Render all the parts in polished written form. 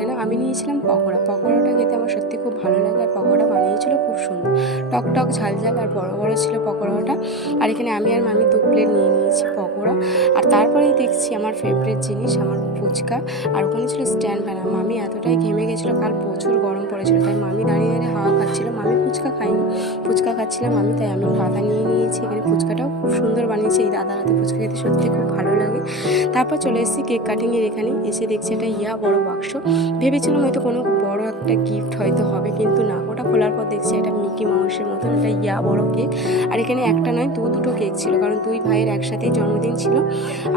এখানে আমি নিয়েছিলাম পকোড়াটা খেতে আমার সত্যি খুব ভালো লাগে। আর পকোড়া বানিয়েছিল খুব সুন্দর, টক টক ঝাল ঝাল আর বড় বড় ছিল পকোড়াটা। আর এখানে আমি আর মামি 2 প্লেট নিয়ে নিয়েছি পকোড়া। আর তারপরেই দেখছি আমার ফেভারিট জিনিস আমার ফুচকা। আর ওখানে ছিল স্ট্যান্ড ফ্যান। মামি এতটাই ঘেমে গেছিলো, কাল প্রচুর গরম পড়েছিল, তাই মামি দাঁড়িয়ে দাঁড়িয়ে হাওয়া খাচ্ছিল। মামি ফুচকা খাইনি, ফুচকা খাচ্ছিলাম আমি, তাই আমি পাতা নিয়ে নিয়েছি। এখানে ফুচকাটাও খুব সুন্দর বানিয়েছে, এই দাদার হাতে ফুচকা খেতে সত্যি খুব ভালো লাগে। তারপর চলে এসেছি কেক কাটিংয়ের এখানে। এসে দেখছি একটা বড় বাক্স। ভেবেছিলাম হয়তো কোনো বড় একটা গিফট হয়তো হবে, কিন্তু না, ওটা খোলার পর দেখছি একটা মিকি মাউসের মতন একটা বড় কেক। আর এখানে একটা নয়, দুটো কেক ছিল, কারণ 2 ভাইয়ের একসাথেই জন্মদিন ছিল।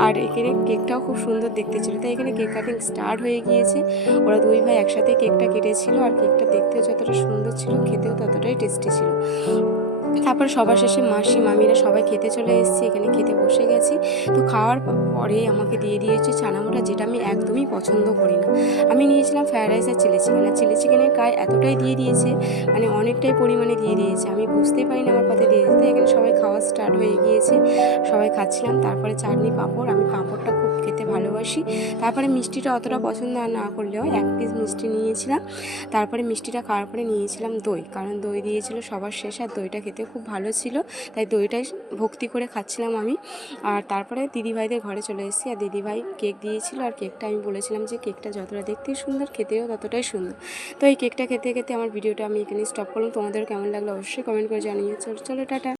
আর এখানে কেকটাও খুব সুন্দর দেখতে ছিল, তাই এখানে কেক কাটিং স্টার্ট হয়ে গিয়েছে। ওরা 2 ভাই একসাথেই কেকটা কেটেছিল। আর কেকটা দেখতেও যতটা সুন্দর ছিল, খেতেও ততটাই টেস্টি ছিল। তারপর সবার শেষে মাসি মামিরা সবাই খেতে চলে এসেছি, এখানে খেতে বসে গেছি। তো খাওয়ার পরে আমাকে দিয়ে দিয়েছে চানামোটা, যেটা আমি একদমই পছন্দ করি না। আমি নিয়েছিলাম ফ্রায়েড রাইস আর চিলি চিকেন। আর চিলি চিকেনের গায়ে এতটাই দিয়ে দিয়েছে, মানে অনেকটাই পরিমাণে দিয়ে দিয়েছে, আমি বুঝতেই পারি না আমার পাতে দিয়ে দিতে। এখানে সবাই খাওয়া স্টার্ট হয়ে গিয়েছে, সবাই খাচ্ছিলাম। তারপরে চাটনি পাঁপড়, আমি পাঁপড়টা খুব খেতে ভালোবাসি। তারপরে মিষ্টিটা অতটা পছন্দ না করলেও 1 পিস মিষ্টি নিয়েছিলাম। তারপরে মিষ্টিটা খাওয়ার পরে নিয়েছিলাম দই, কারণ দই দিয়েছিল সবার শেষে, আর দইটা খেতে খুব ভালো ছিল, তাই দইটাই ভক্তি করে খাচ্ছিলাম আমি। আর তারপরে দিদিভাইদের ঘরে চলে এসেছি, আর দিদিভাই কেক দিয়েছিল। আর কেকটা আমি বলেছিলাম যে কেকটা যতটা দেখতেই সুন্দর, খেতেও ততটাই সুন্দর। তো এই কেকটা খেতে খেতে আমার ভিডিওটা আমি এখানে স্টপ করলাম। তোমাদের কেমন লাগলো অবশ্যই কমেন্ট করে জানিয়ে। চলো টাটা।